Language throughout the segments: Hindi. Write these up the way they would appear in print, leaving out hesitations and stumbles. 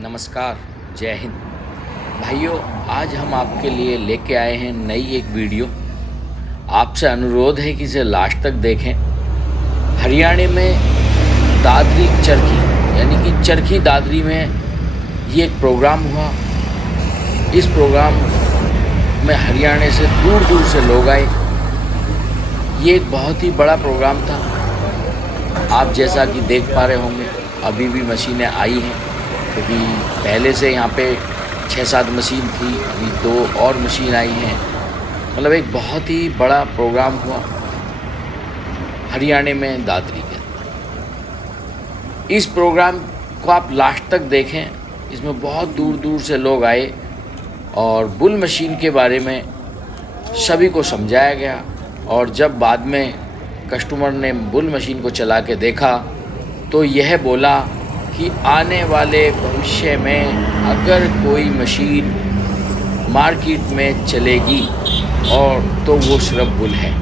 नमस्कार, जय हिंद। भाइयों, आज हम आपके लिए लेके आए हैं नई एक वीडियो। आपसे अनुरोध है कि इसे लास्ट तक देखें। हरियाणा में दादरी चरखी यानी कि चरखी दादरी में ये एक प्रोग्राम हुआ। इस प्रोग्राम में हरियाणा से दूर दूर से लोग आए। ये एक बहुत ही बड़ा प्रोग्राम था। आप जैसा कि देख पा रहे होंगे, अभी भी मशीनें आई हैं, क्योंकि पहले से यहाँ पे 6-7 मशीन थी, अभी 2 और मशीन आई हैं। मतलब एक बहुत ही बड़ा प्रोग्राम हुआ हरियाणा में दादरी के अंदर। इस प्रोग्राम को आप लास्ट तक देखें। इसमें बहुत दूर दूर से लोग आए और बुल मशीन के बारे में सभी को समझाया गया। और जब बाद में कस्टमर ने बुल मशीन को चला के देखा तो यह बोला कि आने वाले भविष्य में अगर कोई मशीन मार्केट में चलेगी और तो वो सिर्फ बुल है।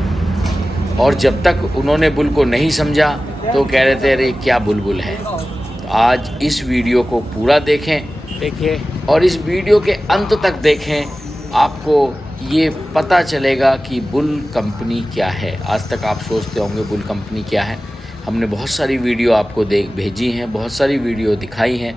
और जब तक उन्होंने बुल को नहीं समझा तो कह रहे थे अरे क्या बुलबुल है। तो आज इस वीडियो को पूरा देखिए और इस वीडियो के अंत तक देखें। आपको ये पता चलेगा कि बुल कंपनी क्या है। आज तक आप सोचते होंगे बुल कंपनी क्या है। हमने बहुत सारी वीडियो आपको भेजी हैं, बहुत सारी वीडियो दिखाई हैं,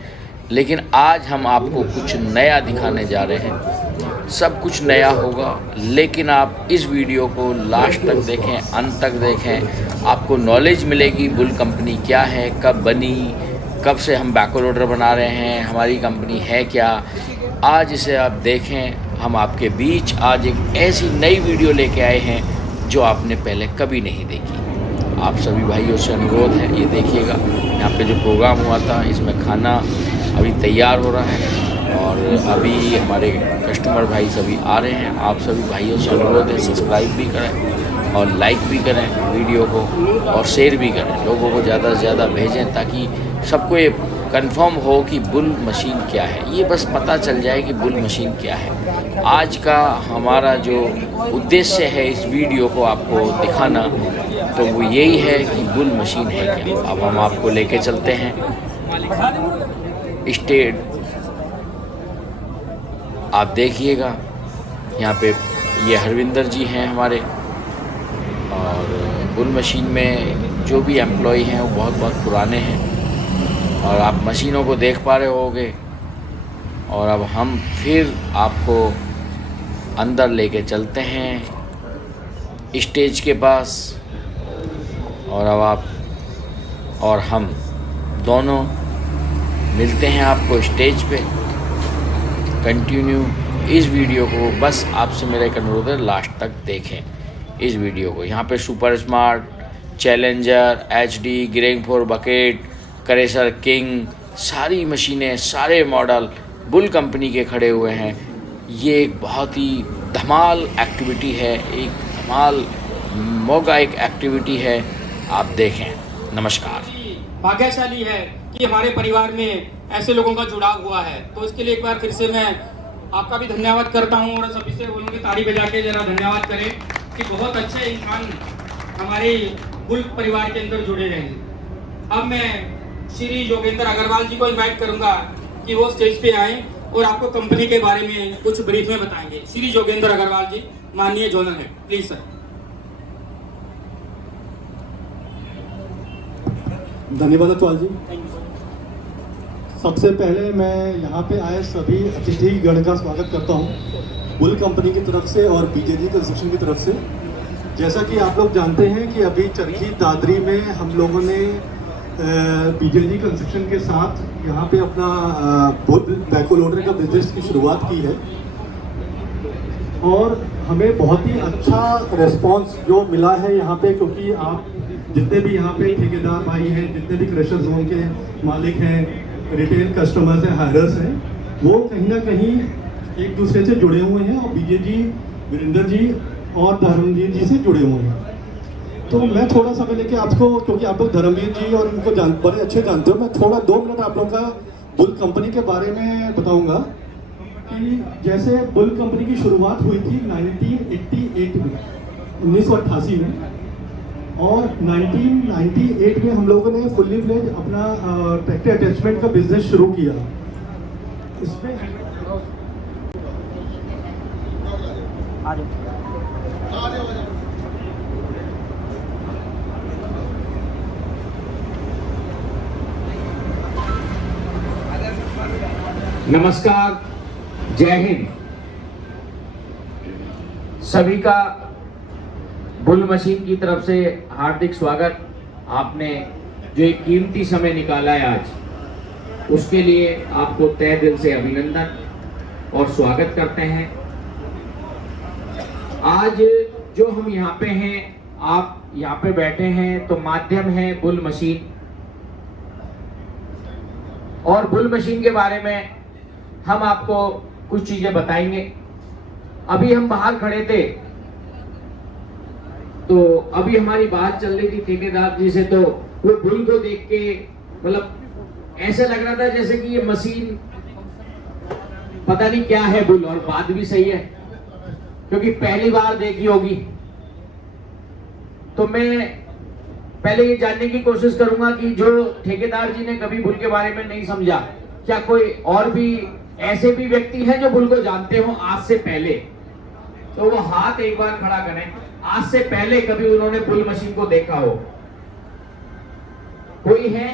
लेकिन आज हम आपको कुछ नया दिखाने जा रहे हैं। सब कुछ नया होगा, लेकिन आप इस वीडियो को लास्ट तक देखें, अंत तक देखें। आपको नॉलेज मिलेगी बुल कंपनी क्या है, कब बनी, कब से हम बैकहो लोडर बना रहे हैं, हमारी कंपनी है क्या। आज इसे आप देखें। हम आपके बीच आज एक ऐसी नई वीडियो लेके आए हैं जो आपने पहले कभी नहीं देखी। आप सभी भाइयों से अनुरोध है, ये देखिएगा। यहाँ पे जो प्रोग्राम हुआ था, इसमें खाना अभी तैयार हो रहा है और अभी हमारे कस्टमर भाई सभी आ रहे हैं। आप सभी भाइयों से अनुरोध है, सब्सक्राइब भी करें और लाइक भी करें वीडियो को और शेयर भी करें। लोगों को ज़्यादा से ज़्यादा भेजें ताकि सबको ये कंफर्म हो कि बुल मशीन क्या है। ये बस पता चल जाए कि बुल मशीन क्या है। आज का हमारा जो उद्देश्य है इस वीडियो को आपको दिखाना, तो वो यही है कि बुल मशीन है क्या। अब हम आपको लेके चलते हैं स्टेट। आप देखिएगा, यहाँ पे ये हरविंदर जी हैं हमारे। और बुल मशीन में जो भी एम्प्लॉय हैं वो बहुत बहुत पुराने हैं और आप मशीनों को देख पा रहे होंगे। और अब हम फिर आपको अंदर लेके चलते हैं स्टेज के पास। और अब आप और हम दोनों मिलते हैं आपको स्टेज पे। कंटिन्यू इस वीडियो को, बस आपसे मेरा एक अनुरोध है, लास्ट तक देखें इस वीडियो को। यहाँ पे super smart, challenger, HD, greying four bucket, crusher king, सारी मशीनें, सारे मॉडल बुल कंपनी के खड़े हुए हैं। ये एक बहुत ही धमाल एक्टिविटी है, एक धमाल मौका एक एक्टिविटी है। आप देखें। नमस्कार। भाग्यशाली है कि हमारे परिवार में ऐसे लोगों का जुड़ाव हुआ है, तो इसके लिए एक बार फिर से मैं आपका भी धन्यवाद करता हूं और सभी से बोलूँगी ताली बजा के जरा धन्यवाद करें कि बहुत अच्छे इंसान हमारे बुल परिवार के अंदर जुड़े हैं। अब मैं श्री योगेंद्र अग्रवाल जी को इनवाइट करूंगा कि वो स्टेज पे आएं और आपको कंपनी के बारे में कुछ ब्रीफ में बताएंगे। श्री योगेंद्र अग्रवाल जी, माननीय जोनल हेड, प्लीज सर। धन्यवाद अतुल जी। सबसे पहले मैं यहाँ पे आए सभी अतिथि गण का स्वागत करता हूँ बुल कंपनी की तरफ से और बीजेजी कंस्ट्रक्शन की तरफ से। जैसा कि आप लोग जानते हैं कि अभी चरखी दादरी में हम लोगों ने बीजेजी कंस्ट्रक्शन के साथ यहाँ पे अपना बैकहो लोडर का बिजनेस की शुरुआत की है और हमें बहुत ही अच्छा रिस्पांस जो मिला है यहाँ पे, क्योंकि आप जितने भी यहाँ पे ठेकेदार भाई हैं, जितने भी क्रशर जोन के मालिक हैं, रिटेल कस्टमर्स हैं, हायरर्स हैं, वो कहीं ना कहीं एक दूसरे से जुड़े हुए हैं और बीजेजी, वीरेंद्र जी और धर्मवीर जी से जुड़े हुए हैं। तो मैं थोड़ा समय लेके आपको, क्योंकि आप लोग धर्मवीर जी और इनको बड़े अच्छे जानते हो, मैं थोड़ा 2 मिनट आप लोगों का बुल कंपनी के बारे में बताऊंगा कि जैसे बुल कंपनी की शुरुआत हुई थी 1988 में, 1988 में, और 1998 में हम लोगों ने फुल्ली फ्लेज अपना ट्रैक्टर अटैचमेंट का बिजनेस शुरू किया। इसमें नमस्कार, जय हिंद। सभी का बुल मशीन की तरफ से हार्दिक स्वागत। आपने जो एक कीमती समय निकाला है आज, उसके लिए आपको तहे दिल से अभिनंदन और स्वागत करते हैं। आज जो हम यहाँ पे हैं, आप यहाँ पे बैठे हैं, तो माध्यम है बुल मशीन। और बुल मशीन के बारे में हम आपको कुछ चीजें बताएंगे। अभी हम बाहर खड़े थे, तो अभी हमारी बात चल रही थी ठेकेदार जी से, तो वो बुल को देख के मतलब ऐसा लग रहा था जैसे कि ये मशीन पता नहीं क्या है बुल। और बात भी सही है, क्योंकि पहली बार देखी होगी। तो मैं पहले ये जानने की कोशिश करूंगा कि जो ठेकेदार जी ने कभी बुल के बारे में नहीं समझा, क्या कोई और भी ऐसे भी व्यक्ति हैं जो बुल को जानते हो आज से पहले? तो वो हाथ एक बार खड़ा करें, आज से पहले कभी उन्होंने बुल मशीन को देखा हो। कोई है?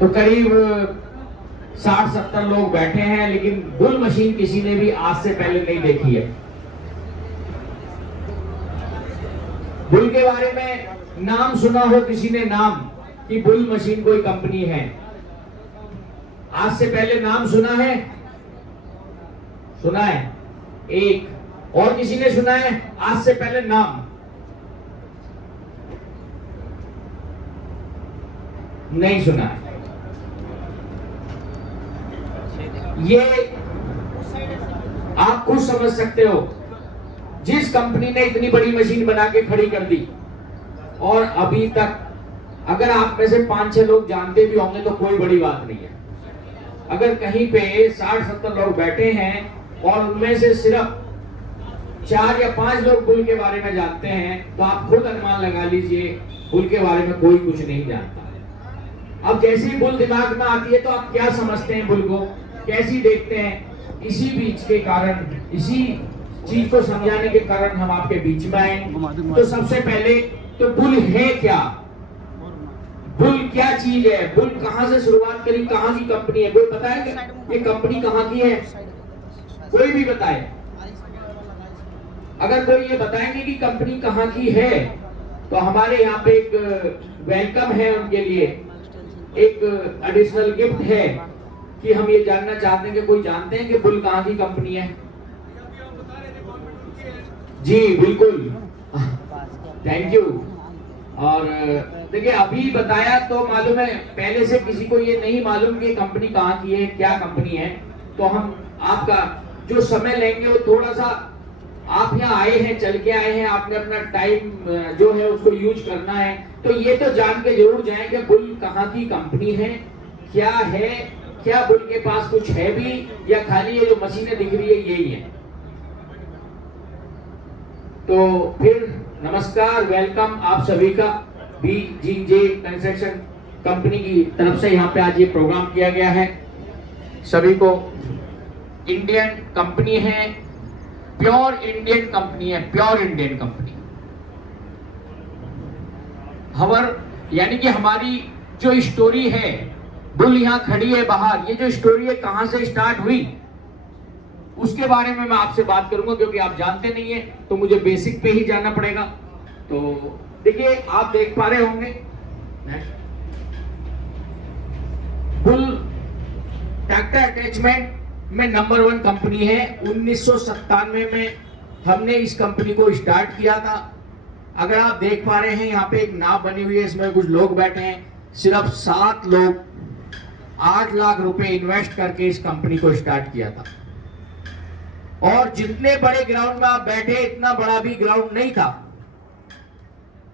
तो करीब 60-70 लोग बैठे हैं, लेकिन बुल मशीन किसी ने भी आज से पहले नहीं देखी है। बुल के बारे में नाम सुना हो किसी ने, नाम कि बुल मशीन कोई कंपनी है? आज से पहले नाम सुना है? सुना है? एक और किसी ने सुना है आज से पहले नाम? नहीं सुना है। ये आप खुद समझ सकते हो, जिस कंपनी ने इतनी बड़ी मशीन बना के खड़ी कर दी, और अभी तक अगर आप में से 5-6 लोग जानते भी होंगे तो कोई बड़ी बात नहीं है। अगर कहीं पे 60-70 लोग बैठे हैं और उनमें से सिर्फ 4 या 5 लोग बुल के बारे में जानते हैं, तो आप खुद अनुमान लगा लीजिए बुल के बारे में कोई कुछ नहीं जानता। अब जैसे ही बुल दिमाग में आती है तो आप क्या समझते हैं, बुल को कैसी देखते हैं? इसी बीच के कारण, इसी चीज को समझाने के कारण हम आपके बीच में आए। तो सबसे पहले तो बुल है क्या? बुल क्या चीज है? बुल कहां से शुरुआत करी, कहां की कंपनी है? कोई पता है ये कंपनी कहां की है? कोई भी बताए। अगर कोई ये बताएंगे कि कंपनी कहां की है, तो हमारे यहाँ पे एक वेलकम है उनके लिए, एक एडिशनल गिफ्ट है कि हम ये जानना चाहते हैं कि कोई जानते हैं कि बुल कहां की कंपनी है? जी बिल्कुल, थैंक यू। और देखिए अभी बताया तो मालूम है, पहले से किसी को ये नहीं मालूम कि कंपनी कहाँ की है, क्या कंपनी है। तो हम आपका जो समय लेंगे वो थोड़ा सा, आप यहाँ आए हैं, चल के आए हैं, आपने अपना टाइम जो है उसको यूज करना है, तो ये तो जान के जरूर जाएं कि बुल कहाँ की कंपनी है, क्या है, क्या बुल के पास कुछ है भी, या खाली ये जो मशीनें दिख रही है यही है। तो फिर नमस्कार, वेलकम आप सभी का BGJ कंस्ट्रक्शन कंपनी की तरफ से यहाँ पे आज ये प्रोग्राम किया गया है। सभी को इंडियन कंपनी है, प्योर इंडियन कंपनी है, प्योर इंडियन कंपनी। यानी कि हमारी जो स्टोरी है, बुल यहाँ खड़ी है बाहर, ये जो स्टोरी है कहाँ से स्टार्ट हुई उसके बारे में मैं आपसे बात करूंगा, क्योंकि आप जानते नहीं है तो मुझे बेसिक पे ही जाना पड़ेगा। तो देखिए आप देख पा रहे होंगे, बुल ट्रैक्टर अटैचमेंट में नंबर 1 कंपनी है। 1997 में हमने इस कंपनी को स्टार्ट किया था। अगर आप देख पा रहे हैं यहाँ पे एक नाव बनी हुई है, इसमें कुछ लोग बैठे हैं। सिर्फ 7 लोग 8 लाख रुपए इन्वेस्ट करके इस कंपनी को स्टार्ट किया था। और जितने बड़े ग्राउंड में आप बैठे, इतना बड़ा भी ग्राउंड नहीं था।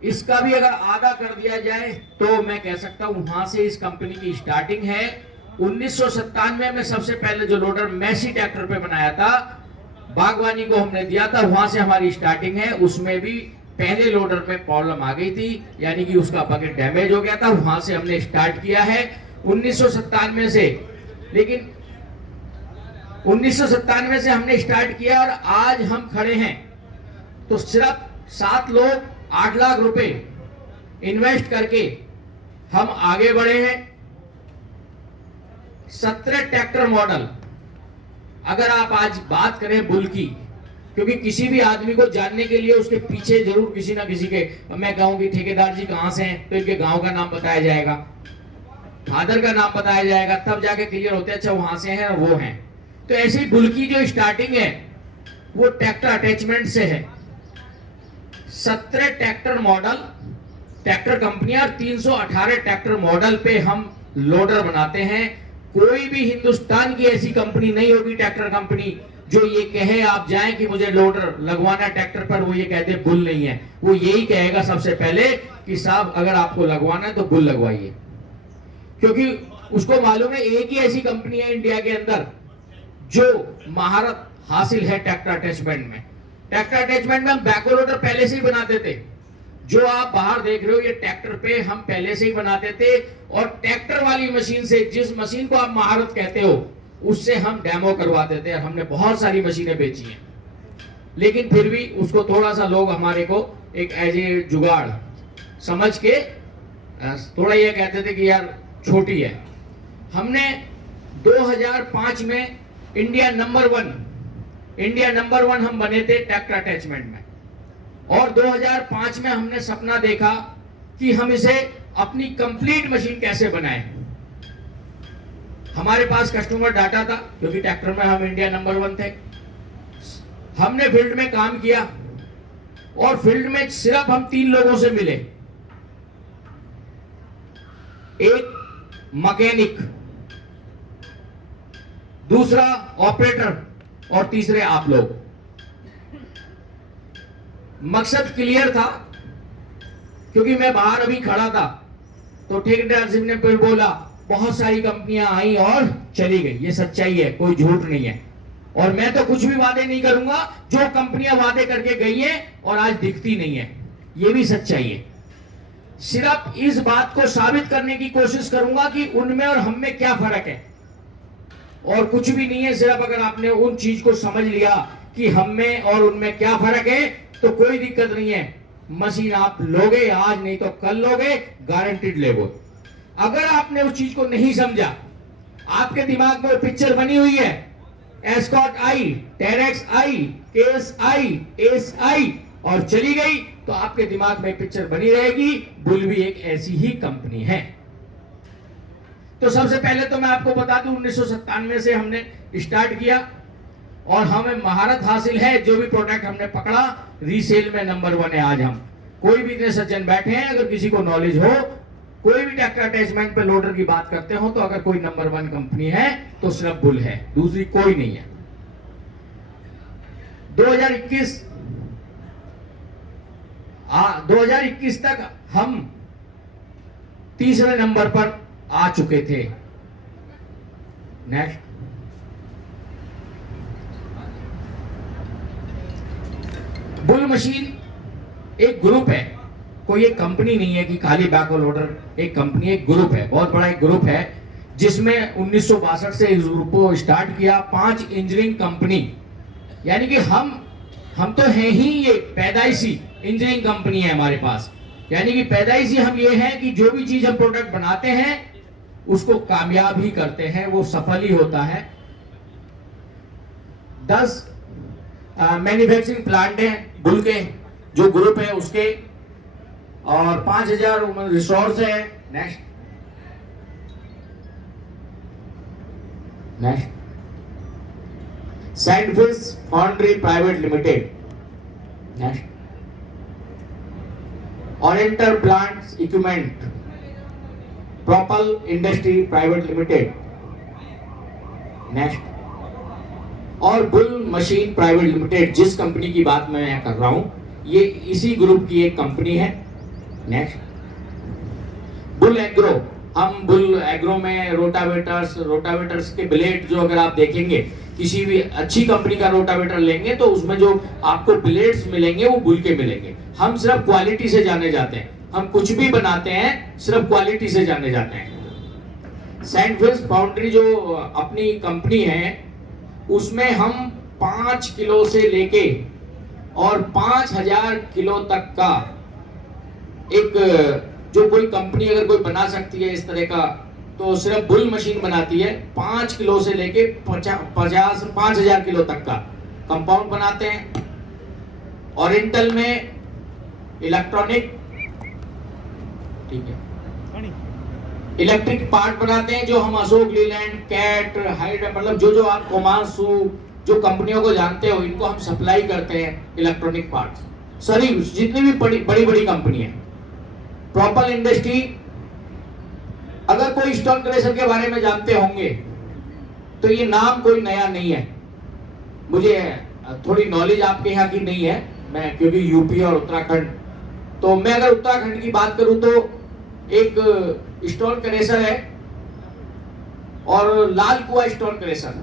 इसका भी अगर आधा कर दिया जाए तो मैं कह सकता हूं वहां से इस कंपनी की स्टार्टिंग है। 1997 में सबसे पहले जो लोडर मैसी ट्रैक्टर पे बनाया था, बागवानी को हमने दिया था, वहां से हमारी स्टार्टिंग है। उसमें भी पहले लोडर में प्रॉब्लम आ गई थी, यानी कि उसका बकेट डैमेज हो गया था, वहां से हमने स्टार्ट किया है। 1997 से, लेकिन 1997 से हमने स्टार्ट किया और आज हम खड़े हैं तो सिर्फ 7 लोग 8 लाख रुपए इन्वेस्ट करके हम आगे बढ़े हैं। 17 ट्रैक्टर मॉडल, अगर आप आज बात करें बुल की, क्योंकि किसी भी आदमी को जानने के लिए उसके पीछे जरूर किसी ना किसी के, मैं कहूँ कि ठेकेदार जी कहाँ से हैं तो इनके गांव का नाम बताया जाएगा, फादर का नाम बताया जाएगा, तब जाके क्लियर होते हैं अच्छा वहां से हैं और वो हैं। तो ऐसे ही बुल की जो स्टार्टिंग है वो ट्रैक्टर अटैचमेंट से है। 17 ट्रैक्टर मॉडल, ट्रैक्टर कंपनियां, 318 ट्रैक्टर मॉडल पे हम लोडर बनाते हैं। कोई भी हिंदुस्तान की ऐसी कंपनी नहीं होगी, ट्रैक्टर कंपनी, जो ये कहे आप जाएं कि मुझे लोडर लगवाना ट्रैक्टर पर, वो ये कहते बुल नहीं है। वो यही कहेगा सबसे पहले कि साहब अगर आपको लगवाना है तो बुल लगवाइए, क्योंकि उसको मालूम है एक ही ऐसी कंपनी है इंडिया के अंदर जो महारत हासिल है ट्रैक्टर अटैचमेंट में। ट्रैक्टर अटैचमेंट में हम बैकहो लोडर पहले से ही बनाते थे। जो आप बाहर देख रहे हो ये ट्रैक्टर पे हम पहले से ही बनाते थे, और ट्रैक्टर वाली मशीन से, जिस मशीन को आप महारत कहते हो, उससे हम डेमो करवाते थे। और हमने बहुत सारी मशीनें बेची हैं, लेकिन फिर भी उसको थोड़ा सा लोग हमारे को एक एज ए जुगाड़ समझ के थोड़ा ये कहते थे कि यार छोटी है। हमने 2005 में इंडिया नंबर वन हम बने थे ट्रैक्टर अटैचमेंट में, और 2005 में हमने सपना देखा कि हम इसे अपनी कंप्लीट मशीन कैसे बनाएं। हमारे पास कस्टमर डाटा था, क्योंकि ट्रैक्टर में हम इंडिया नंबर 1 थे। हमने फील्ड में काम किया, और फील्ड में सिर्फ हम 3 लोगों से मिले, एक मैकेनिक, दूसरा ऑपरेटर, और तीसरे आप लोग। मकसद क्लियर था, क्योंकि मैं बाहर अभी खड़ा था तो ठेकेदार जी ने फिर बोला बहुत सारी कंपनियां आई और चली गई, ये सच्चाई है, कोई झूठ नहीं है। और मैं तो कुछ भी वादे नहीं करूंगा, जो कंपनियां वादे करके गई हैं और आज दिखती नहीं है, ये भी सच्चाई है। सिर्फ इस बात को साबित करने की कोशिश करूंगा कि उनमें और हम में क्या फर्क है, और कुछ भी नहीं है। सिर्फ अगर आपने उन चीज को समझ लिया कि हम में और उनमें क्या फर्क है तो कोई दिक्कत नहीं है। मशीन आप लोगे, आज नहीं तो कल लोगे, गारंटीड लेगो। अगर आपने उस चीज को नहीं समझा, आपके दिमाग में पिक्चर बनी हुई है, एस्कॉट आई, टेरेक्स आई, केस आई, एस आई, और चली गई, तो आपके दिमाग में पिक्चर बनी रहेगी, बुल भी एक ऐसी ही कंपनी है। तो सबसे पहले तो मैं आपको बता दूं 1997 से हमने स्टार्ट किया, और हमें महारत हासिल है। जो भी प्रोडक्ट हमने पकड़ा, रीसेल में नंबर 1 है आज हम। कोई भी इतने सज्जन बैठे हैं, अगर किसी को नॉलेज हो, कोई भी ट्रैक्टर अटैचमेंट पे लोडर की बात करते हो, तो अगर कोई नंबर 1 कंपनी है तो सिर्फ बुल है, दूसरी कोई नहीं है। 2021 तक हम तीसरे नंबर पर आ चुके थे। नेक्स्ट, बुल मशीन एक ग्रुप है, कोई एक कंपनी नहीं है कि खाली बैकहो लोडर। एक कंपनी, एक ग्रुप है, बहुत बड़ा एक ग्रुप है, जिसमें 1962 से इस ग्रुप को स्टार्ट किया। 5 इंजीनियरिंग कंपनी, यानी कि हम तो हैं ही, ये पैदाइशी इंजीनियरिंग कंपनी है हमारे पास। यानी कि पैदाइशी हम ये हैं कि जो भी चीज हम प्रोडक्ट बनाते हैं उसको कामयाब ही करते हैं, वो सफल ही होता है। 10 मैन्युफैक्चरिंग प्लांट हैं बुल के, जो ग्रुप है उसके, और 5000 रिसोर्स है। Next, sandfish foundry private limited. Next, oriental plants equipment propel industry private limited. Next, और बुल मशीन प्राइवेट लिमिटेड, जिस कंपनी की बात मैं कर रहा हूं, ये इसी ग्रुप की एक कंपनी है। नेक्स्ट, बुल एग्रो, हम बुल एग्रो में रोटावेटर्स के ब्लेड, जो अगर आप देखेंगे किसी भी अच्छी कंपनी का रोटावेटर लेंगे तो उसमें जो आपको ब्लेड्स मिलेंगे वो बुल के मिलेंगे। हम सिर्फ क्वालिटी से जाने जाते हैं, हम कुछ भी बनाते हैं सिर्फ क्वालिटी से जाने जाते हैं। सैंडविच फाउंड्री जो अपनी कंपनी है, उसमें हम 5 किलो से लेके और 5000 किलो तक का एक, जो कोई कंपनी अगर कोई बना सकती है इस तरह का, तो सिर्फ बुल मशीन बनाती है। 5 किलो से लेके 5000 किलो तक का कंपाउंड बनाते हैं। ओरिएंटल में इलेक्ट्रॉनिक, ठीक है, इलेक्ट्रिक पार्ट बनाते हैं, जो हम अशोक लीलैंड, कैट, हाइड, मतलब जो आप कोमात्सु जो कंपनियों को जानते हो, इनको हम सप्लाई करते हैं इलेक्ट्रॉनिक पार्ट्स। सारी जितनी भी बड़ी बड़ी कंपनी है। प्रोपल इंडस्ट्री, अगर कोई स्टोन क्रशर के बारे में जानते होंगे तो ये नाम कोई नया नहीं है। मुझे थोड़ी नॉलेज आपके यहाँ की नहीं है, मैं क्योंकि यूपी और उत्तराखंड, तो मैं अगर उत्तराखंड की बात करूं तो एक स्टोन क्रशर है और लाल कुआ स्टोन क्रशर,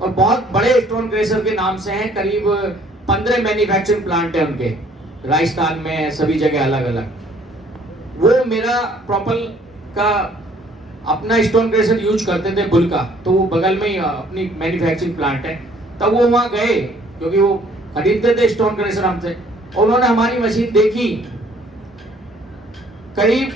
और बहुत बड़े स्टोन क्रशर के नाम से हैं। करीब 15 मैन्युफैक्चरिंग प्लांट है उनके, राजस्थान में, सभी जगह अलग अलग। वो मेरा प्रोपल का अपना स्टोन क्रशर यूज करते थे बुल का, तो वो बगल में ही अपनी मैन्युफैक्चरिंग प्लांट है। तब वो वहां गए क्योंकि वो खरीदते थे स्टोन क्रशर हमसे, उन्होंने हमारी मशीन देखी। करीब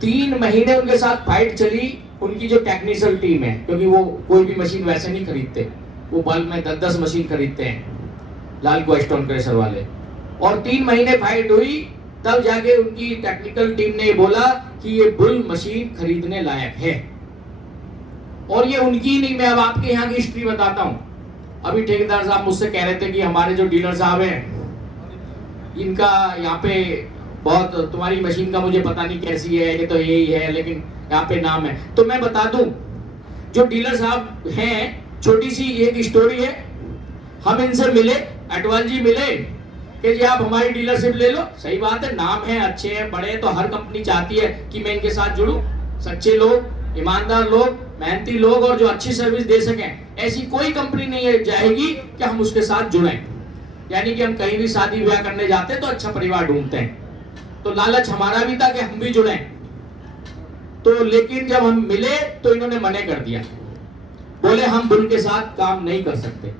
3 महीने उनके साथ फाइट चली उनकी जो टेक्निकल टीम है, क्योंकि वो कोई भी मशीन वैसे नहीं खरीदते, वो बल्क में 10-10 मशीन खरीदते हैं लाल कुआ स्टोन क्रशर वाले। और 3 महीने फाइट हुई, तब जाके उनकी टेक्निकल टीम ने बोला कि ये बुल मशीन खरीदने लायक है। और ये उनकी नहीं, मैं अब आपके यहाँ की हिस्ट्री बताता हूँ। अभी ठेकेदार साहब मुझसे कह रहे थे कि हमारे जो डीलर साहब हैं, इनका यहाँ पे बहुत, तुम्हारी मशीन का मुझे पता नहीं कैसी है, ये तो यही है, लेकिन यहाँ पे नाम है। तो मैं बता दूं, जो डीलर साहब हैं, छोटी सी एक स्टोरी है। हम इनसे मिले, अटवाल जी मिले कि जी आप हमारी डीलरशिप ले लो। सही बात है, नाम है, अच्छे हैं, बड़े हैं, तो हर कंपनी चाहती है कि मैं इनके साथ जुड़ूं। सच्चे लोग, ईमानदार लोग, मेहनती लोग, और जो अच्छी सर्विस दे सकें, ऐसी कोई कंपनी नहीं जाएगी कि हम उसके साथ जुड़ें। यानी कि हम कहीं भी शादी ब्याह करने जाते हैं तो अच्छा परिवार ढूंढते हैं, तो लालच हमारा भी था कि हम भी जुड़ें। तो लेकिन जब हम मिले तो इन्होंने मना कर दिया, बोले हम बुल के साथ काम नहीं कर सकते।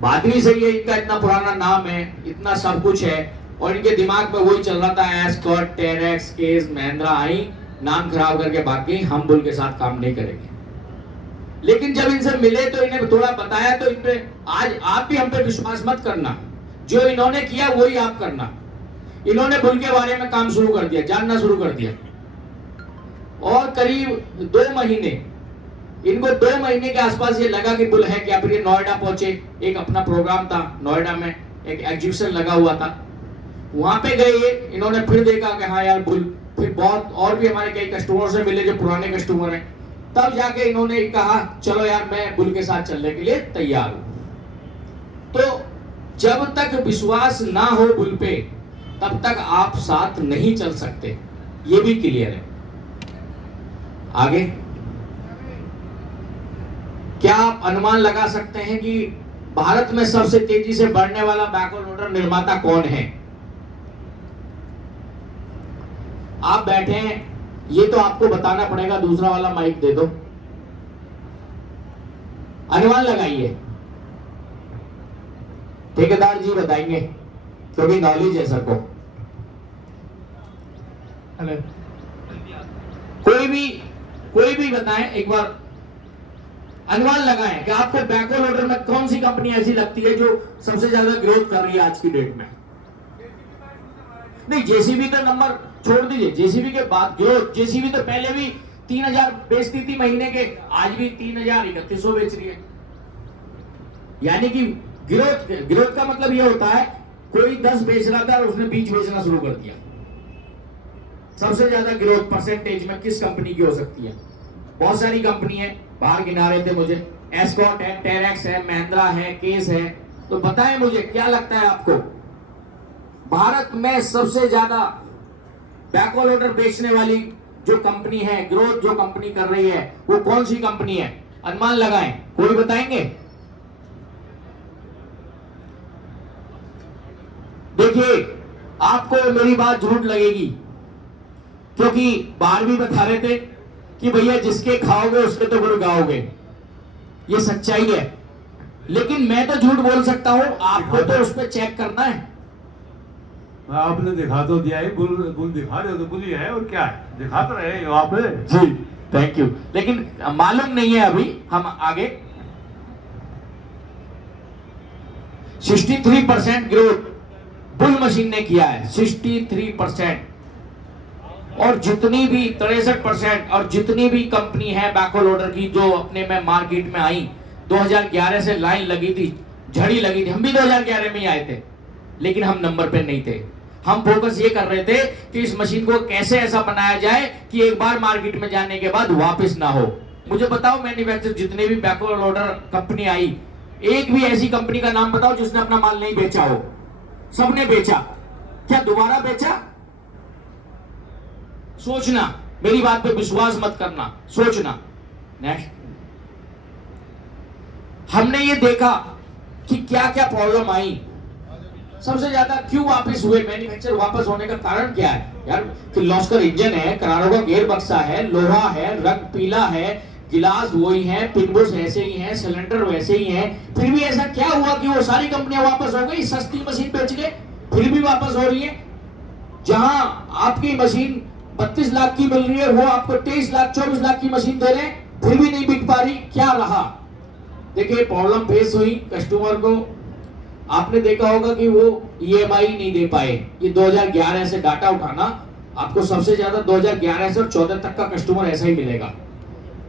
बात भी सही है, इनका इतना पुराना नाम है, इतना सब कुछ है, और इनके दिमाग में वही चल रहा था, एस्कॉट, टेरेक्स, केस, महिंद्रा आई, नाम खराब करके बाकी हम बुल के साथ काम नहीं करेंगे। लेकिन जब इनसे मिले तो इन्हें थोड़ा बताया, तो इनपे आज आप भी हम पे विश्वास मत करना, जो इन्होंने किया वही आप करना। इन्होंने बुल के बारे में काम शुरू कर दिया, जानना शुरू कर दिया, और करीब 2 महीने, इनको 2 महीने के आसपास ये लगा कि बुल है क्या। फिर ये नोएडा पहुंचे, एक अपना प्रोग्राम था नोएडा में, एक एग्जीबिशन लगा हुआ था, वहां पे गए ये, इन्होंने फिर देखा कि हाँ यार बुल। फिर बहुत और भी हमारे कई कस्टमर से मिले जो पुराने कस्टमर हैं, तब जाके इन्होंने कहा चलो यार मैं बुल के साथ चलने के लिए तैयार हूं। तो जब तक विश्वास ना हो बुल पे, तब तक आप साथ नहीं चल सकते, ये भी क्लियर है। आगे क्या आप अनुमान लगा सकते हैं कि भारत में सबसे तेजी से बढ़ने वाला बैकहोल लोडर निर्माता कौन है? आप बैठे हैं, ये तो आपको बताना पड़ेगा, दूसरा वाला माइक दे दो, अनुमान लगाइए। ठेकेदार जी बताएंगे क्योंकि नॉलेज है सबको। हेलो, कोई भी बताएं, एक बार अनुमान लगाएं कि आपको बैकहोल लोडर में कौन सी कंपनी ऐसी लगती है जो सबसे ज्यादा ग्रोथ कर रही है आज की डेट में। नहीं, जेसीबी का नंबर छोड़ दीजिए, जेसीबी के बाद ग्रोथ, जेसीबी तो पहले भी 3000 बेचती थी महीने के, आज भी 3000-3100 बेच रही है। यानी कि ग्रोथ का मतलब यह होता है कोई 10 बेच रहा था और उसने 20 बेचना शुरू कर दिया। सबसे ज्यादा ग्रोथ परसेंटेज में किस कंपनी की हो सकती है? बहुत सारी कंपनी है, बाहर गिना रहे थे मुझे, एस्कॉट है, टेरेक्स है, महिंद्रा है, केस है। तो बताएं मुझे क्या लगता है आपको, भारत में सबसे ज्यादा बैकहोल लोडर बेचने वाली जो कंपनी है, ग्रोथ जो कंपनी कर रही है, वो कौन सी कंपनी है? अनुमान लगाएं, कोई बताएंगे? देखिए, आपको मेरी बात झूठ लगेगी, क्योंकि बाहर भी बता रहे थे कि भैया जिसके खाओगे उसके तो गुण गाओगे, ये सच्चाई है। लेकिन मैं तो झूठ बोल सकता हूं, आपको तो उस पर चेक करना है। आपने दिखा तो दिया है, बुल दिखा रहे हो तो बुल ही है, और क्या है, दिखा तो रहे हो आप। जी थैंक यू, लेकिन मालूम नहीं है अभी। हम आगे 63% ग्रोथ बुल मशीन ने किया है, 63%। और जितनी भी 63%, और जितनी भी कंपनी है बैकहो लोडर की जो अपने में मार्केट में आई, 2011 से लाइन लगी थी, झड़ी लगी थी। हम भी 2011 में ही आए थे, लेकिन हम नंबर पे नहीं थे। हम फोकस ये कर रहे थे कि इस मशीन को कैसे ऐसा बनाया जाए कि एक बार मार्केट में जाने के बाद वापस ना हो। मुझे बताओ मैन्युफैक्चर जितने भी बैकहो लोडर कंपनी आई, एक भी ऐसी कंपनी का नाम बताओ जिसने अपना माल नहीं बेचा हो। सबने बेचा। क्या दोबारा बेचा? सोचना, मेरी बात पे विश्वास मत करना, सोचना। नेक्स्ट, हमने ये देखा कि क्या क्या प्रॉब्लम आई, सबसे ज्यादा क्यों वापस हुए, मैन्युफैक्चर वापस होने का कारण क्या है यार? किर्लोस्कर इंजन है, करारो का गियर बक्सा है, लोहा है, रंग पीला है, गिलास वही है, पिनबुश ऐसे ही है, सिलेंडर वैसे ही है, फिर भी ऐसा क्या हुआ कि वो सारी कंपनियां वापस हो गई? सस्ती मशीन बेच के फिर भी वापस हो रही है। जहां आपकी मशीन 32 लाख की मिल रही है, वो आपको 23 लाख 24 लाख की मशीन दे रहे हैं, फिर भी नहीं बिक पा रही। क्या रहा? देखिए प्रॉब्लम फेस हुई कस्टमर को। आपने देखा होगा कि वो EMI नहीं दे पाए। ये 2011 से डाटा उठाना, आपको सबसे ज्यादा 2011 से और 14 तक का कस्टमर ऐसा ही मिलेगा।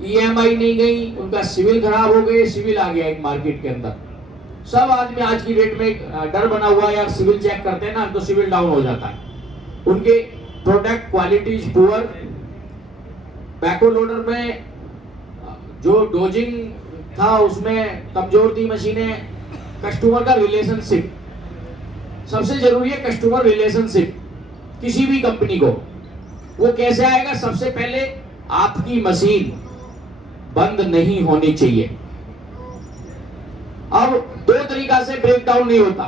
EMI नहीं गई, उनका सिविल खराब हो गए, सिविल आ गया एक मार्केट के अंदर। सब आदमी आज की डेट में डर बना हुआ है यार, सिविल चेक करते हैं ना तो सिविल डाउन हो जाता है। उनके product quality is poor. Backhoe loader में जो डोजिंग था उसमें कमजोर थी मशीनें। कस्टमर का रिलेशनशिप सबसे जरूरी है। कस्टमर रिलेशनशिप किसी भी कंपनी को वो कैसे आएगा? सबसे पहले आपकी मशीन बंद नहीं होनी चाहिए। अब दो तरीका से ब्रेकडाउन नहीं होता।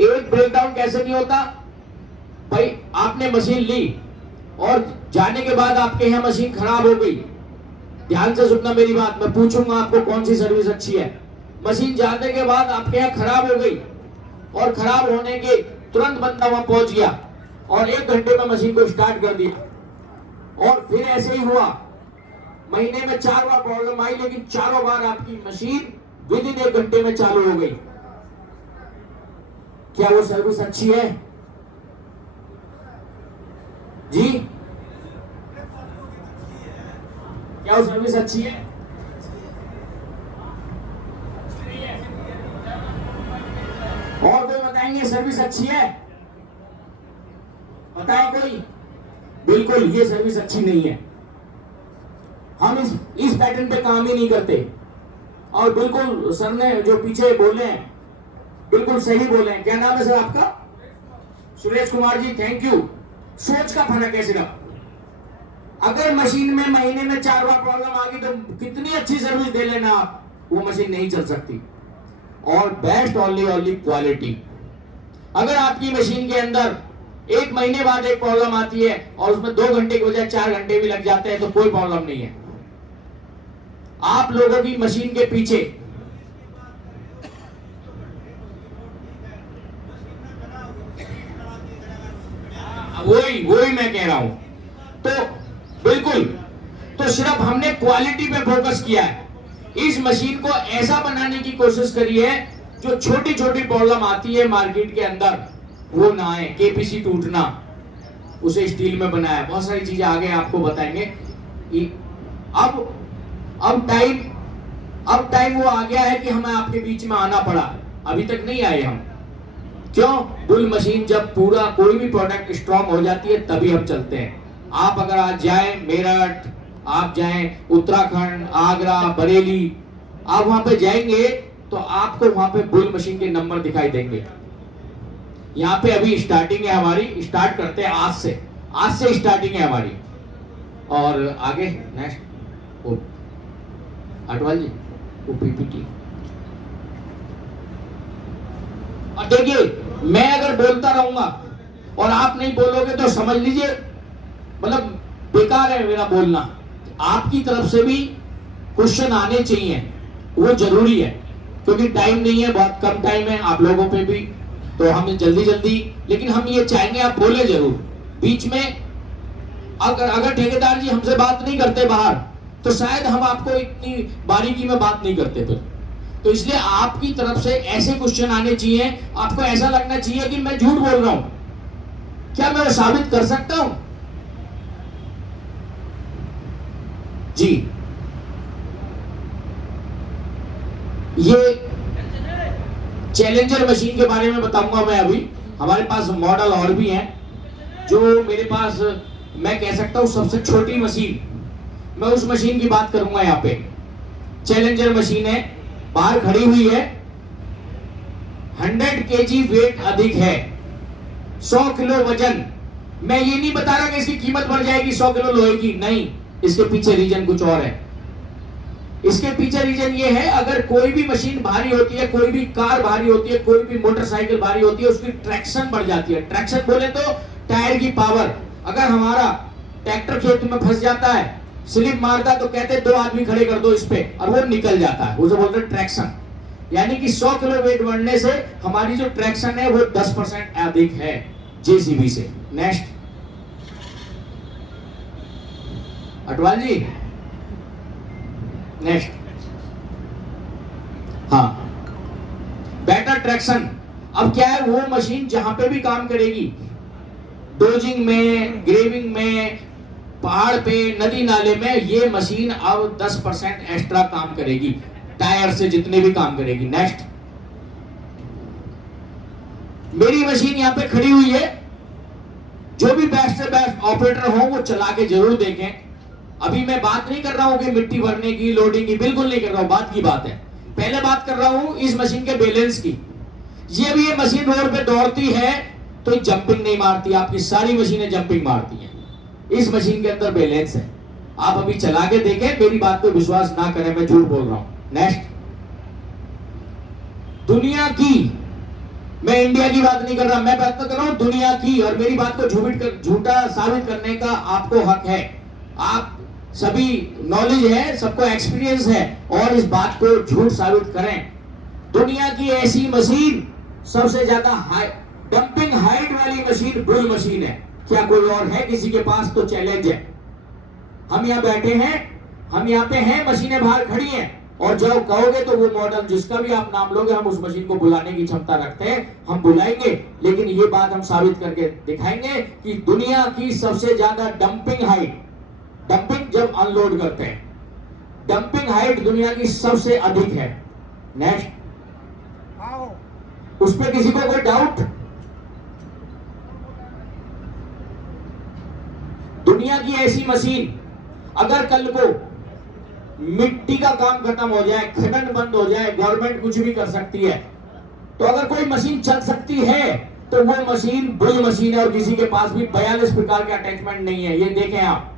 एक ब्रेकडाउन कैसे नहीं होता भाई, आपने मशीन ली और जाने के बाद आपके यहाँ मशीन खराब हो गई। ध्यान से सुनना मेरी बात, मैं पूछूंगा आपको कौन सी सर्विस अच्छी है। मशीन जाने के बाद आपके यहाँ खराब हो गई और खराब होने के तुरंत बंदा वहां पहुंच गया और 1 घंटे में मशीन को स्टार्ट कर दिया, और फिर ऐसे ही हुआ। महीने में 4 बार प्रॉब्लम आई, लेकिन चारों बार आपकी मशीन विद इन 1 घंटे में चालू हो गई। क्या वो सर्विस अच्छी है जी? क्या वो सर्विस अच्छी है? और कोई बताएंगे सर्विस अच्छी है? बताओ कोई। बिल्कुल ये सर्विस अच्छी नहीं है। हम इस पैटर्न पे काम ही नहीं करते। और बिल्कुल सर ने जो पीछे बोले हैं बिल्कुल सही बोले हैं। क्या नाम है सर आपका? Suresh Kumar ji, thank you. सोच का फर्क है सिर्फ। अगर मशीन में महीने में 4 बार प्रॉब्लम आ गई तो कितनी अच्छी सर्विस दे लेना आप, वो मशीन नहीं चल सकती। और बेस्ट ओनली क्वालिटी। अगर आपकी मशीन के अंदर 1 महीने बाद एक प्रॉब्लम आती है और उसमें 2 घंटे की बजाय 4 घंटे भी लग जाते हैं तो कोई प्रॉब्लम नहीं है। आप लोगों की मशीन के पीछे वही मैं कह रहा हूं। तो बिल्कुल, तो सिर्फ हमने क्वालिटी पे फोकस किया है। इस मशीन को ऐसा बनाने की कोशिश करी है जो छोटी छोटी प्रॉब्लम आती है मार्केट के अंदर वो ना आए। केपीसी टूटना, उसे स्टील में बनाया, बहुत सारी चीजें आगे आपको बताएंगे। अब टाइम वो आ गया है कि हमें आपके बीच में आना पड़ा। अभी तक नहीं आए हम। क्यों? बुल मशीन जब पूरा कोई भी प्रोडक्ट स्ट्रॉन्ग हो जाती है तभी हम चलते हैं। आप अगर आज जाएं मेरठ, आप जाएं उत्तराखंड, आगरा, बरेली, आप वहां पे जाएंगे तो आपको वहां पे बुल मशीन के नंबर दिखाई देंगे। यहाँ पे अभी स्टार्टिंग है हमारी, स्टार्ट करते हैं आज से स्टार्टिंग है हमारी। और आगे नेक्स्ट अटवाल जी वो पीपीटी। और देखिए मैं अगर बोलता रहूंगा और आप नहीं बोलोगे तो समझ लीजिए मतलब बेकार है मेरा बोलना। आपकी तरफ से भी क्वेश्चन आने चाहिए, वो जरूरी है, क्योंकि टाइम नहीं है, बहुत कम टाइम है आप लोगों पे भी, तो हम जल्दी जल्दी, लेकिन हम ये चाहेंगे आप बोले जरूर बीच में। अगर ठेकेदार जी हमसे बात नहीं करते बाहर, तो शायद हम आपको इतनी बारीकी में बात नहीं करते फिर। तो इसलिए आपकी तरफ से ऐसे क्वेश्चन आने चाहिए, आपको ऐसा लगना चाहिए कि मैं झूठ बोल रहा हूं, क्या मैं वो साबित कर सकता हूं? जी, ये चैलेंजर मशीन के बारे में बताऊंगा मैं अभी। हमारे पास मॉडल और भी हैं, जो मेरे पास मैं कह सकता हूं सबसे छोटी मशीन, मैं उस मशीन की बात करूंगा यहाँ पे। चैलेंजर मशीन है, बाहर खड़ी हुई है, 100 केजी वेट अधिक है, 100 किलो वजन। मैं ये नहीं बता रहा कि इसकी कीमत बढ़ जाएगी 100 किलो लोहे की, नहीं, इसके पीछे रीजन कुछ और है। इसके पीछे रीजन ये है, अगर कोई भी मशीन भारी होती है, कोई भी कार भारी होती है, कोई भी मोटरसाइकिल भारी होती है, उसकी ट्रैक्शन बढ़ जाती है। ट्रैक्शन बोले तो टायर की पावर। अगर हमारा ट्रैक्टर खेत में फंस जाता है, स्लिप मारता है, तो कहते हैं 2 आदमी खड़े कर दो इस पे, और वो निकल जाता है, उसे बोलते हैं ट्रैक्शन। यानी कि 100 किलो वेट बढ़ने से हमारी जो ट्रैक्शन है वो 10% अधिक है जेसीबी से। नेक्स्ट अटवाल जी, नेक्स्ट। हाँ, बेटर ट्रैक्शन। अब क्या है, वो मशीन जहां पे भी काम करेगी, डोजिंग में, ग्रेविंग में, पहाड़ पे, नदी नाले में, ये मशीन अब 10% एक्स्ट्रा काम करेगी, टायर से जितने भी काम करेगी। नेक्स्ट, मेरी मशीन यहां पे खड़ी हुई है, जो भी बेस्ट से बेस्ट ऑपरेटर हो वो चला के जरूर देखें। अभी मैं बात नहीं कर रहा हूं कि मिट्टी भरने की, लोडिंग की, बिल्कुल नहीं कर रहा हूं, बात की बात है। पहले बात कर रहा हूं इस मशीन के बैलेंस की। ये भी ये मशीन रोड पे दौड़ती है तो जंपिंग नहीं मारती, आपकी सारी मशीनें जंपिंग मारती हैं। इस मशीन के अंदर बैलेंस है, आप अभी चला के देखें, मेरी बात पे विश्वास ना करें, मैं झूठ बोल रहा हूं। नेक्स्ट, दुनिया की, मैं इंडिया की बात नहीं कर रहा, मैं बात कर रहा हूं दुनिया की, और मेरी बात को झूठा साबित करने का आपको हक है। आप सभी नॉलेज है, सबको एक्सपीरियंस है, और इस बात को झूठ साबित करें। दुनिया की ऐसी मशीन, सबसे ज्यादा डंपिंग हाइट वाली मशीन बुल मशीन है। क्या कोई और है किसी के पास? तो चैलेंज है। हम यहाँ बैठे हैं, हम यहाँ पे हैं, मशीनें बाहर खड़ी हैं, और जब कहोगे तो वो मॉडल जिसका भी आप नाम लोगे, हम उस मशीन को बुलाने की क्षमता रखते हैं, हम बुलाएंगे। लेकिन ये बात हम साबित करके दिखाएंगे कि दुनिया की सबसे ज्यादा डंपिंग हाइट, डंपिंग जब अनलोड करते हैं, डंपिंग हाइट दुनिया की सबसे अधिक है। नेक्स्ट, उस पर किसी को कोई डाउट? दुनिया की ऐसी मशीन, अगर कल को मिट्टी का काम खत्म हो जाए, खनन बंद हो जाए, गवर्नमेंट कुछ भी कर सकती है, तो अगर कोई मशीन चल सकती है तो वो मशीन बुल मशीन है, और किसी के पास भी 42 प्रकार के अटैचमेंट नहीं है। ये देखें आप,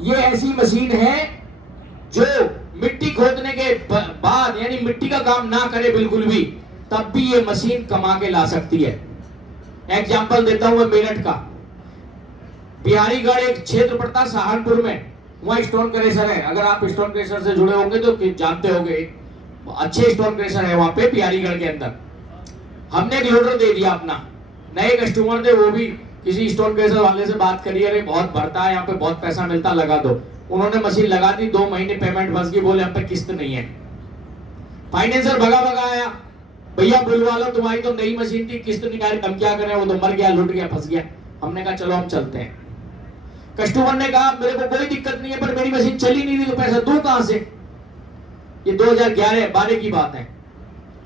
ये ऐसी मशीन है जो मिट्टी खोदने के बाद, यानी मिट्टी का काम ना करे बिल्कुल भी, तब भी ये मशीन कमा के ला सकती है। एग्जाम्पल देता हूं मैं मेरठ का। बिहारीगढ़ एक क्षेत्र पड़ता है सहारनपुर में, वहां स्टोन क्रेशर है। अगर आप स्टोन क्रेशर से जुड़े होंगे तो जानते होंगे, अच्छे स्टोन क्रेशर है वहां पे बिहारीगढ़ के अंदर। हमने एक लोडर दे दिया अपना, नए कस्टमर थे, वो भी किसी स्टोन क्रेशर वाले से बात करी, अरे बहुत भरता है यहाँ पे, बहुत पैसा मिलता, लगा दो। उन्होंने मशीन लगा दी, 2 महीने पेमेंट फंस गई, बोले हम पे किस्त नहीं है। फाइनेंसर भगा आया, भैया बुलवा लो, तुम्हारी तो नई मशीन थी, किस्त निकाली, हम क्या करें, वो तो मर गया, लुट गया, फंस गया। हमने कहा चलो हम चलते हैं। कस्टमर ने कहा मेरे को कोई दिक्कत नहीं है, पर मेरी मशीन चली नहीं रही, तो पैसा दूं कहां से? ये 2011-12 की बात है।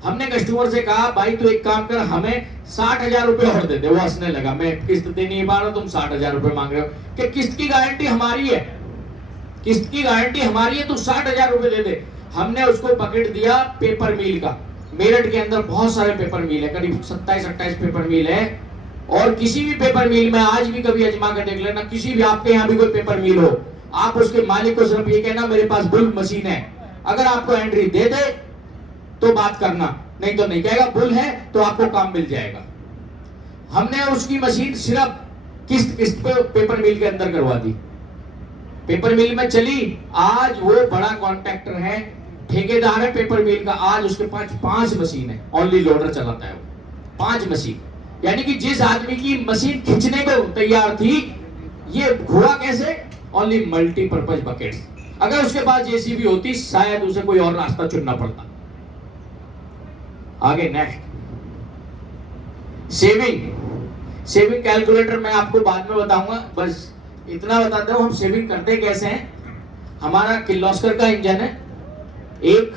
हमने कस्टमर से कहा भाई तू एक काम कर, हमें 60,000 रुपए और दे दे। वो हंसने लगा, मैं किस्त दे नहीं पा रहा, तुम 60,000 रुपए मांग रहे हो। कि किस्त की गारंटी हमारी है, किस्त की गारंटी हमारी है, तू 60,000 रुपए दे दे। हमने उसको पकड़ दिया पेपर मिल का। मेरठ के अंदर बहुत सारे पेपर मिल है, करीब 27-28 पेपर मिल है, और किसी भी पेपर मिल में आज भी कभी अजमा कर देख लेना, किसी भी आपके यहाँ भी कोई पेपर मिल हो, आप उसके मालिक को सिर्फ ये कहना मेरे पास बुल मशीन है, अगर आपको एंट्री दे दे तो बात करना, नहीं तो नहीं। कहेगा बुल है तो आपको काम मिल जाएगा। हमने उसकी मशीन सिर्फ किस्त पे पेपर मिल के अंदर करवा दी। पेपर मिल में चली, आज वो बड़ा कॉन्ट्रैक्टर है, ठेकेदार है पेपर मिल का, आज उसके पास 5 मशीन है, ओनली लोडर चलाता है वो, 5 मशीन। यानी कि जिस आदमी की मशीन खींचने को तैयार थी, ये हुआ कैसे? Only multipurpose buckets. अगर उसके पास जेसीबी होती, शायद उसे कोई और रास्ता चुनना पड़ता। आगे नेक्स्ट, सेविंग कैलकुलेटर मैं आपको बाद में बताऊंगा, बस इतना बताता हूं हम सेविंग करते कैसे हैं। हमारा किर्लोस्कर का इंजन है, एक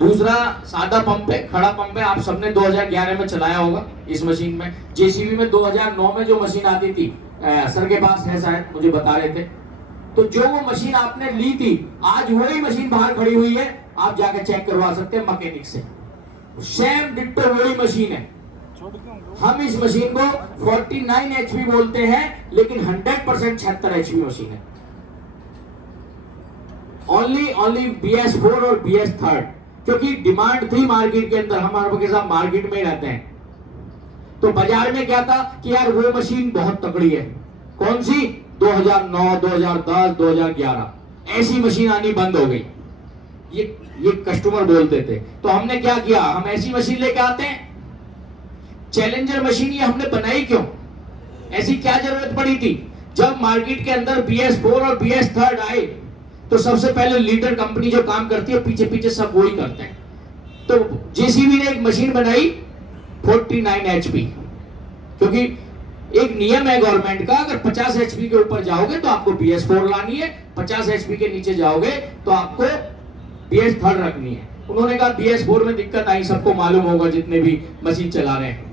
दूसरा सादा पंप है, खड़ा पंप है, आप सबने 2011 में चलाया होगा इस मशीन में। जेसीबी में 2009 में जो मशीन आती थी, सर के पास है शायद, मुझे बता रहे थे, तो जो वो मशीन आपने ली थी, आज वही मशीन बाहर खड़ी हुई है, आप जाकर चेक करवा सकते हैं मैकेनिक से, सेम डिट्टो वही मशीन है। हम इस मशीन को 49 एचपी बोलते हैं, लेकिन 100% 76 एचपी मशीन है। ओनली BS4 और BS3, क्योंकि डिमांड थी मार्केट के अंदर, हम आपके साथ मार्केट में रहते हैं, तो बाजार में क्या था कि यार वो मशीन बहुत तगड़ी है। कौन सी? 2009, 2010, 2011 ऐसी मशीन आनी बंद हो गई, ये कस्टमर बोलते थे। तो हमने क्या किया, हम ऐसी मशीन लेके आते हैं। चैलेंजर मशीन ये हमने बनाई क्यों? ऐसी क्या जरूरत पड़ी थी? जब मार्केट के अंदर BS4 और BS3 आए, तो सबसे पहले लीडर कंपनी जो काम करती है, पीछे पीछे सब वही करते हैं। तो जेसीबी ने एक मशीन बनाई 49 एचपी, क्योंकि एक नियम है गवर्नमेंट का, अगर 50 एचपी के ऊपर जाओगे तो आपको BS4 लानी है, 50 एचपी के नीचे जाओगे तो आपको BS3 रखनी है। उन्होंने कहा BS4 में दिक्कत आई, सबको मालूम होगा जितने भी मशीन चला रहे हैं,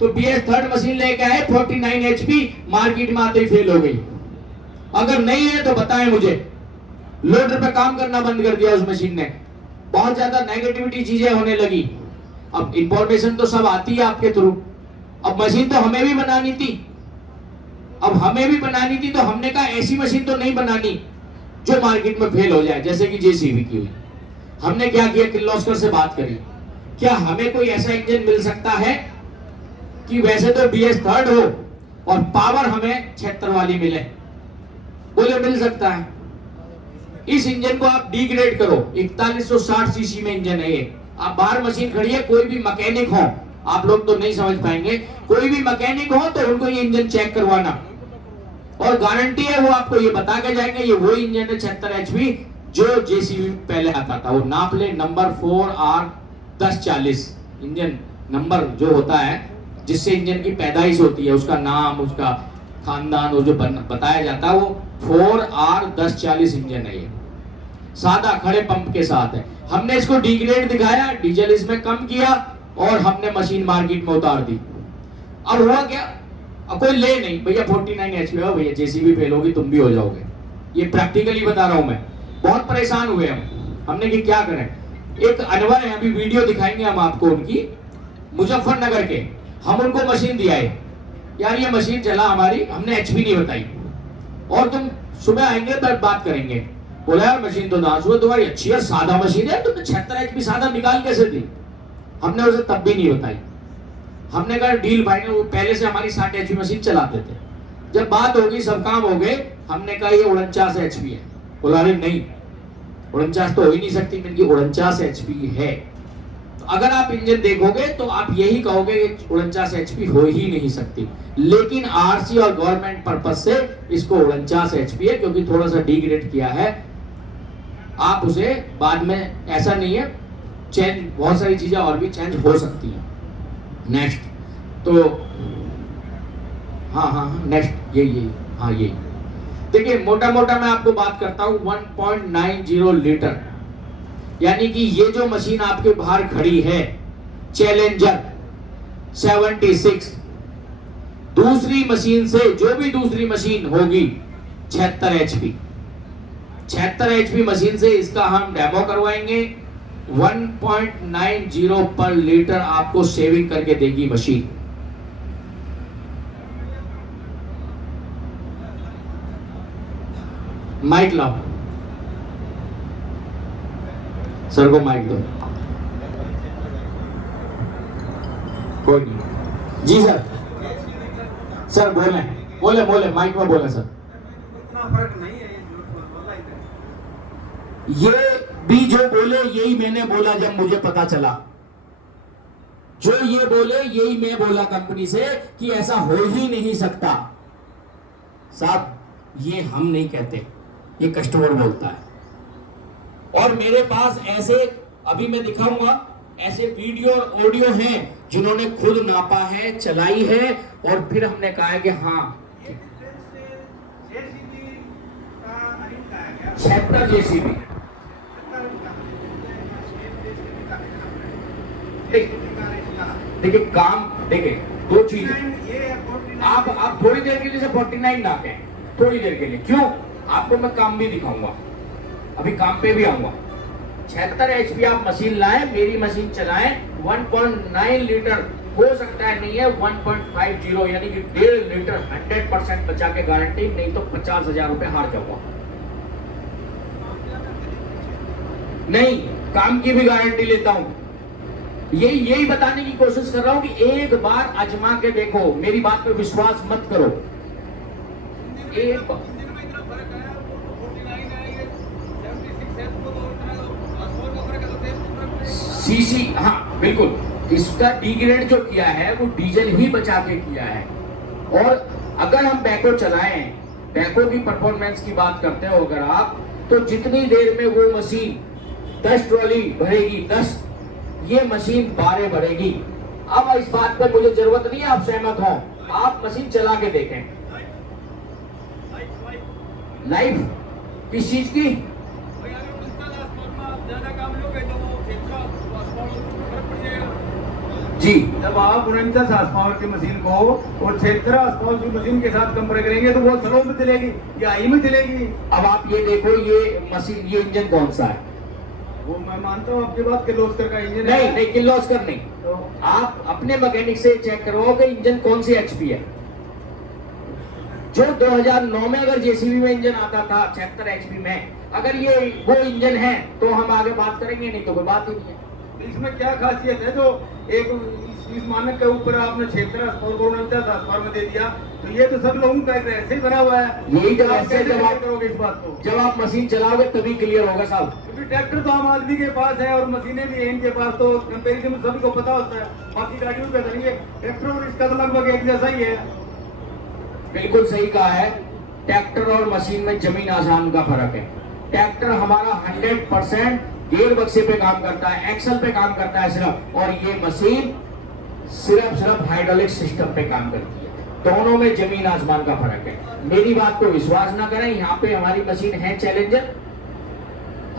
तो BS3 मशीन लेके आए 49 एचपी, मार्केट में आते ही फेल हो गई। अगर नहीं है तो बताएं मुझे। लोडर पे काम करना बंद कर दिया उस मशीन ने, बहुत ज्यादा नेगेटिविटी चीजें होने लगी। अब इंफॉर्मेशन तो सब आती है आपके थ्रू, अब मशीन तो हमें भी बनानी थी, तो हमने कहा ऐसी मशीन तो नहीं बनानी जो मार्केट में फेल हो जाए, जैसे कि जेसीबी की हुई। हमने क्या किया, किर्लोस्कर से बात करी, क्या हमें कोई ऐसा इंजन मिल सकता है कि वैसे तो BS3 हो और पावर हमें 76 वाली मिले? बोले मिल सकता है। इस इंजन को आप डिग्रेड करो, 4160 सीसी में इंजन है ये। आप बाहर मशीन खड़ी है, कोई भी मैकेनिक हो, आप लोग तो नहीं समझ पाएंगे, कोई भी मैकेनिक हो तो उनको ये इंजन चेक करवाना, और गारंटी है वो आपको ये बता के जाएंगे ये वो इंजन है 76 एचपी जो जेसीबी पहले आता था। वो नाप ले, नंबर 4R1040 इंजन नंबर जो होता है, जिससे इंजन की पैदाइश होती है, उसका नाम, उसका खानदान, वो जो बताया जाता है, वो 4R1040 इंजन है। ये सादा खड़े पंप के साथ है। हमने इसको डिग्रेड दिखाया, डीजल इसमें कम किया, और हमने मशीन मार्केट में उतार दी। अब हुआ क्या, अब कोई ले नहीं, भैया 49 एचपी हो, भैया जेसीबी फेल होगी, तुम भी हो जाओगे। ये प्रैक्टिकली बता रहा हूं मैं, बहुत परेशान हुए हम। हमने कि क्या करें। एक अनवर है, अभी वीडियो दिखाएंगे हम आपको उनकी, मुजफ्फरनगर के। हम उनको मशीन दिया है, यार ये मशीन चला हमारी, हमने एचपी नहीं बताई, और तुम सुबह आएंगे तो बात करेंगे। बोला यार मशीन तो दांस हुआ तुम्हारी अच्छी है, सादा मशीन है, तुमने 76 एचपी सादा निकाल कैसे दी? हमने उसे तब भी नहीं बताई। हमने कहा डील फाइनल, वो पहले से हमारी 60 एचपी मशीन चलाते थे। जब बात होगी, सब काम हो गए, हमने कहा ये 49 एचपी है। बोला अरे नहीं, 49 तो हो ही नहीं सकती, मैंने 49 एचपी है। तो अगर आप इंजन देखोगे तो आप यही कहोगे कि 49 एचपी हो ही नहीं सकती, लेकिन आरसी और गवर्नमेंट पर्पस से इसको 49 एचपी है, क्योंकि थोड़ा सा डिग्रेड किया है। आप उसे बाद में, ऐसा नहीं है, चेंज, बहुत सारी चीजें और भी चेंज हो सकती हैं। नेक्स्ट, तो हाँ नेक्स्ट यही हाँ यही देखिए, मोटा मोटा मैं आपको बात करता हूं, 1.90 लीटर, यानी कि ये जो मशीन आपके बाहर खड़ी है चैलेंजर 76, दूसरी मशीन से, जो भी दूसरी मशीन होगी 76 एचपी, 76 एचपी मशीन से इसका हम डेमो करवाएंगे। 1.90 पर लीटर आपको सेविंग करके देगी मशीन। माइक लाओ, सर को माइक दो। कोई नहीं जी सर, सर बोले माइक में बोले सर। इतना फर्क नहीं है ये भी जो बोले यही मैंने बोला जब मुझे पता चला, जो ये बोले यही मैं बोला कंपनी से कि ऐसा हो ही नहीं सकता। साहब ये हम नहीं कहते, ये कस्टमर बोलता है। और मेरे पास ऐसे, अभी मैं दिखाऊंगा, ऐसे वीडियो और ऑडियो हैं जिन्होंने खुद नापा है, चलाई है, और फिर हमने कहा है कि हाँ चैप्टर जेसीबी। देखिए काम, देखिए दो चीज, आप थोड़ी देर के लिए से 49 नापे, थोड़ी देर के लिए, क्यों? आपको मैं काम भी दिखाऊंगा, अभी काम पे भी आऊंगा। 76 HP आप मशीन लाएं, मेरी मशीन चलाएं, 1.9 लीटर हो सकता है, नहीं है 1.50, यानी कि 1.5 लीटर 100% बचा के गारंटी, नहीं तो 50,000 रुपए हार जाऊंगा। नहीं, काम की भी गारंटी लेता हूं। यही बताने की कोशिश कर रहा हूं कि एक बार आजमा के देखो, मेरी बात पे विश्वास मत करो। एक सीसी, हाँ बिल्कुल, इसका डिग्रेड जो किया है वो डीजल ही बचा के किया है। और अगर हम बैको चलाएं, बैको की परफॉर्मेंस की बात करते हो अगर आप, तो जितनी देर में वो मशीन 10 ट्रॉली भरेगी, 10, ये मशीन 12 भरेगी। अब इस बात पर मुझे जरूरत नहीं है आप सहमत हो, आप मशीन चला के देखें। लाइफ किस चीज की? जी, जब आप 49 हार्स पावर की मशीन को और 76 हार्स पावर की मशीन के साथ कंपेयर करेंगे तो वो स्लो में चलेगी या हाई में चलेगी। अब आप ये देखो, ये मशीन, ये इंजन कौन सा है? वो मैं मानता हूँ आपकी बात, किर्लोस्कर का इंजन नहीं है। नहीं, किर्लोस्कर नहीं, तो आप अपने मैकेनिक से चेक करवाओ कि इंजन कौन सी HP है। जो 2009 में अगर जेसीबी में इंजन आता था 76 HP में, अगर ये वो इंजन है तो हम आगे बात करेंगे, नहीं तो कोई बात ही नहीं है। इसमें क्या खासियत है जो एक इस मानक के ऊपर आपने 76 हार्स पावर को 49 हार्स पावर में दे दिया, तो ये तो सब लोगों का ऐसे ही बना हुआ है। यही जब आप ऐसे कैसे जब आप करोगे इस बात को? जब आप मशीन चलाओगे तभी क्लियर होगा साहब। क्योंकि ट्रैक्टर तो आम आदमी के पास है और मशीनें भी हैं इनके पास, तो कंपेरिजन में सभी को पता होता है। बाकी गाड़ियों का नहीं है, ट्रैक्टर और इसका तो लगभग एक जैसा ही है। बिल्कुल सही कहा है, ट्रैक्टर और मशीन में जमीन आसमान का फर्क है। ट्रैक्टर हमारा 100% गेयर बक्से पे काम करता है, एक्सल पे काम करता है सिर्फ, और ये मशीन सिर्फ हाइड्रोलिक सिस्टम पे काम करती है। दोनों में जमीन आसमान का फर्क है। मेरी बात को विश्वास ना करें, यहाँ पे हमारी मशीन है चैलेंजर,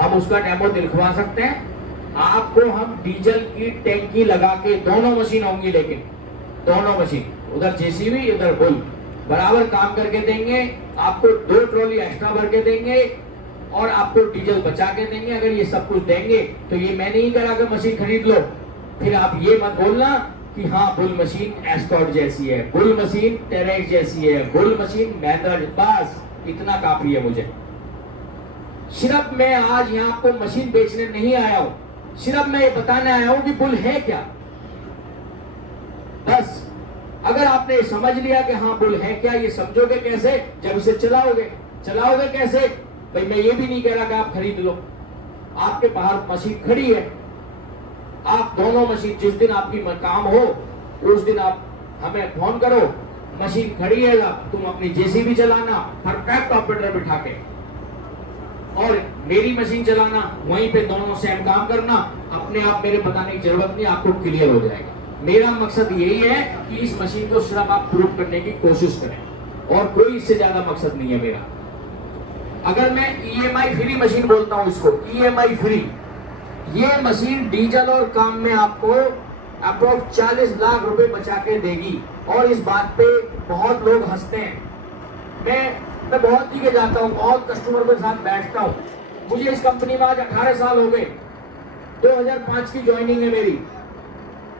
हम उसका डेमो दिखवा सकते हैं आपको। हम डीजल की टैंकी लगा के, दोनों मशीन होंगी, लेकिन दोनों मशीन, उधर जेसीबी इधर बुल, बराबर काम करके देंगे। आपको 2 ट्रॉली एक्स्ट्रा भर के देंगे और आपको डीजल बचा के देंगे। अगर ये सब कुछ देंगे तो ये मैं नहीं करा कर मशीन खरीद लो, फिर आप ये मत बोलना कि हाँ बुल मशीन एस्कॉर्ट जैसी है, बुल मशीन टेरेक्स जैसी है, बुल मशीन महिंद्रा। बस इतना काफी है मुझे। सिर्फ मैं आज यहाँ आपको मशीन बेचने नहीं आया हूं, सिर्फ मैं ये बताने आया हूं कि बुल है क्या। बस अगर आपने समझ लिया कि हाँ बुल है क्या, ये समझोगे कैसे? जब इसे चलाओगे। चलाओगे कैसे? भाई मैं ये भी नहीं कह रहा कि आप खरीद लो, आपके बाहर मशीन खड़ी है, आप दोनों मशीन, जिस दिन आपकी काम हो उस दिन आप हमें फोन करो, मशीन खड़ी है, तुम अपनी जेसीबी चलाना परफेक्ट ऑपरेटर बिठा के, और मेरी मशीन चलाना, वहीं पे दोनों सेम काम करना। अपने आप मेरे बताने की जरूरत नहीं, आपको क्लियर हो जाएगा। मेरा मकसद यही है कि इस मशीन को सिर्फ आप प्रूव करने की कोशिश करें, और कोई इससे ज्यादा मकसद नहीं है मेरा। अगर मैं EMI फ्री मशीन बोलता हूं इसको, EMI फ्री, ये मशीन डीजल और काम में आपको अप्रोक्स 40 लाख रुपए बचा के देगी। और इस बात पे बहुत लोग हंसते हैं, मैं बहुत जगह जाता हूँ, बहुत कस्टमर के साथ बैठता हूँ। मुझे इस कंपनी में आज 18 साल हो गए, 2005 की ज्वाइनिंग है मेरी।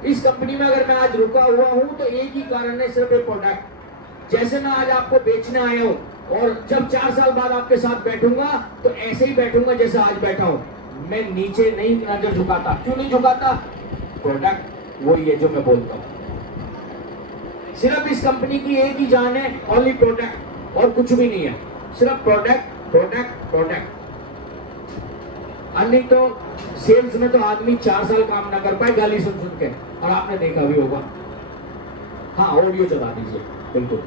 इस कंपनी में अगर मैं आज रुका हुआ हूँ तो एक ही कारण है, सिर्फ एक प्रोडक्ट। जैसे मैं आज आपको बेचने आया हूँ, और जब 4 साल बाद आपके साथ बैठूंगा तो ऐसे ही बैठूंगा जैसे आज बैठा हूँ। मैं नीचे नहीं नजर झुकाता। क्यों नहीं झुकाता? प्रोडक्ट वही है जो मैं बोलता हूँ। सिर्फ इस कंपनी की एक ही जान है, ओनली प्रोडक्ट, और कुछ भी नहीं है, सिर्फ प्रोडक्ट प्रोडक्ट प्रोडक्ट। अन्य तो सेल्स में तो आदमी 4 साल काम ना कर पाए गाली सुन सुन के, और आपने देखा भी होगा। हाँ ऑडियो चला दीजिए बिल्कुल।